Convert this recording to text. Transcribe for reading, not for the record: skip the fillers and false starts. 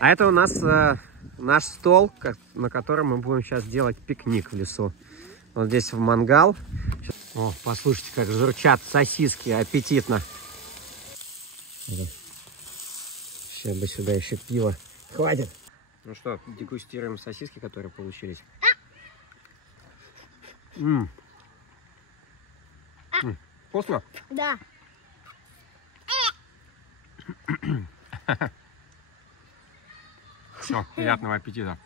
А это у нас наш стол, на котором мы будем сейчас делать пикник в лесу. Вот здесь в мангал. О, послушайте, как журчат сосиски, аппетитно. Сейчас бы сюда еще пиво. Хватит. Ну что, дегустируем сосиски, которые получились. Вкусно? Да. Все, приятного аппетита.